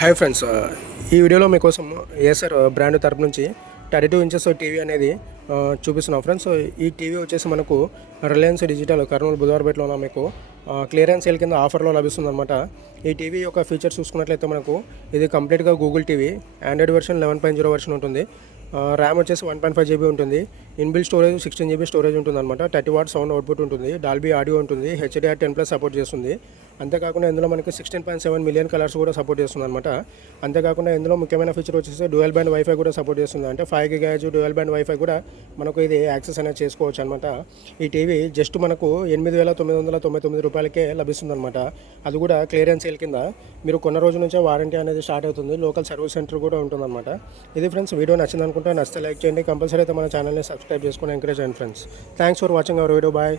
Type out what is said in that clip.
Hi friends, ఈ వీడియోలో మీకోసం ఏసర్ బ్రాండ్ తరపు నుంచి 32 ఇంచెస్ టీవీ అనేది చూపిస్తున్నాం ఫ్రెండ్స్. ఈ టీవీ వచ్చేసి మనకు రిలయన్స్ డిజిటల్ కర్నూలు బుధవారపేటలో మీకు క్లియరెన్స్ సేల్ కింద ఆఫర్లో లభిస్తుంది అనమాట. ఈ టీవీ యొక్క ఫీచర్స్ చూసుకున్నట్లయితే మనకు ఇది కంప్లీట్గా Google TV, Android version 11.0 version ఉంటుంది. ర్యామ్ వచ్చేసి 1.5 GB ఉంటుంది. ఇన్బిల్ట్ స్టోరేజ్ 16 GB స్టోరేజ్ ఉంటుంది అనమాట. 30 వాట్ సౌండ్ అవుట్పుట్ ఉంటుంది. డాల్బీ ఆడియో ఉంటుంది. HDR10+ సపోర్ట్ చేస్తుంది. అంతేకాకుండా ఇందులో మనకి 16.7 మిలియన్ కలర్స్ కూడా సపోర్ట్ చేస్తుంది అనమాట. అంతేకాకుండా ఇందులో ముఖ్యమైన ఫీచర్ వచ్చేసి డ్యూయల్ బ్యాండ్ వైఫై కూడా సపోర్ట్ చేస్తుంది. అంటే 5 GHz డ్యూయల్ బ్యాండ్ వైఫై కూడా మనకు ఇది యాక్సెస్ అనేది చేసుకోవచ్చు అనమాట. ఈ టీవీ జస్ట్ మనకు 8,999 రూపాయలకే లభిస్తుంది అనమాట. అది కూడా క్లియరెన్స్ సేల్ కింద. మీరు కొన్న రోజు నుంచే వారంటీ అనేది స్టార్ట్ అవుతుంది. లోకల్ సర్వీస్ సెంటర్ కూడా ఉంటుంది అనమాట. ఇది ఫ్రెండ్స్, వీడియో నచ్చింది అనుకుంటే నచ్చితే లైక్ చేయండి. కంపల్సరీ అయితే మన ఛానల్ని సబ్స్క్రైబ్ చేసుకొని ఎంకరేజ్ చేయండి friends. Thanks for watching our video. Bye.